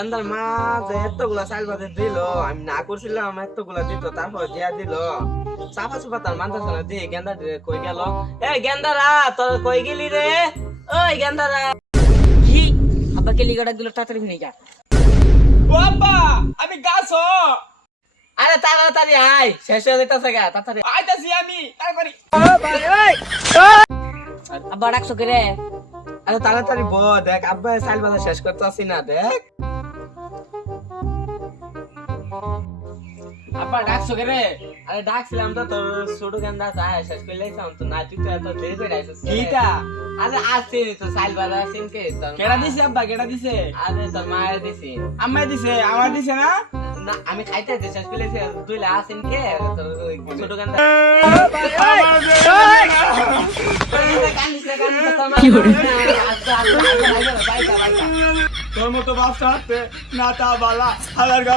গেন্দার মা যে এতগুলা চাল বাদে দিল, আমি না করছিলাম এতগুলা দিত, তারপর দিয়া দিল চাপা চুপা তার মানতেছে না। দিয়ে গেন্দা কই গেল, এ গেন্দারা তোর কই গেলি রে, ওই গেন্দারা। কি আব্বা কে লিগাটা দিল তাড়াতাড়ি নিয়ে যা। বাবা আমি গাছ আরে তাড়াতাড়ি আয়, শেষ হয়ে যেতেছে গা, তাড়াতাড়ি আইতাছি আমি তাড়াতাড়ি। আব্বা ডাকছো কে রে? আরে তাড়াতাড়ি ব, দেখ আব্বা চাল বাদা শেষ করতে আসি না, দেখ আব্বা ডাকছো কে রে? আরে ডাকছিলাম তো তোর ছোট গেন্দা চায় শেষ করে লাইছাম তো, না তুই তো এত দেরি করে আইছিস কিটা? আরে আসছিনি তো চাল বাদা আসিন কে তোর কেডা দিছে আব্বা, কেডা দিছে? আরে তোর মায়ের দিছি আম্মা দিছে, আমার দিছে না? না, আমি খাইতে শেষ করে লাইছি, তুই আসিন কে তোর ছোট গেন্দা কান্দিস না, তোর মা আচ্ছা বাইটা বাইটা তোর মতো বাপটা হাতে না তা বালা হালার গা